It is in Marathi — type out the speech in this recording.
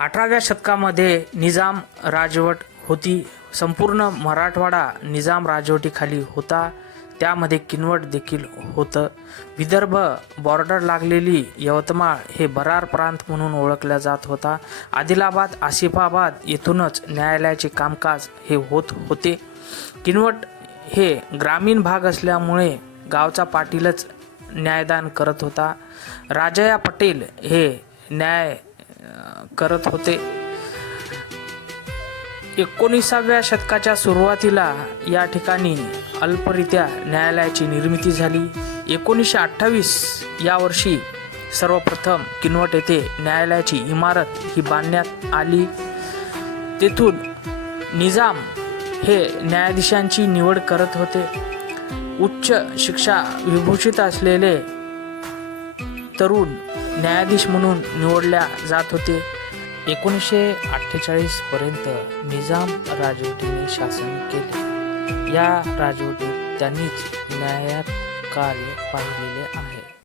अठराव्या शतकामध्ये निजाम राजवट होती. संपूर्ण मराठवाडा निजाम राजवटीखाली होता. त्यामध्ये किनवट देखील होतं. विदर्भ बॉर्डर लागलेली यवतमाळ हे बरार प्रांत म्हणून ओळखला जात होता. आदिलाबाद आसिफाबाद येथूनच न्यायालयाचे कामकाज हे होत होते. किनवट हे ग्रामीण भाग असल्यामुळे गावचा पाटीलच न्यायदान करत होता. राजया पटेल हे न्याय करत होते. एकोणीसाव्या शतकाच्या सुरुवातीला या ठिकाणी अल्परित्या न्यायालयाची निर्मिती झाली. एकोणीसशे अठ्ठावीस या वर्षी सर्वप्रथम किनवट येथे न्यायालयाची इमारत ही बांधण्यात आली. तेथून निजाम हे न्यायाधीशांची निवड करत होते. उच्च शिक्षा विभूषित असलेले तरुण न्यायाधीश म्हणून निवडल्या जात होते. एकोणीसशे अठ्ठेचाळीस पर्यंत निजाम राजवटीने शासन केले. या राजवटीत त्यांनीच न्यायात कार्य पाहिलेले आहे.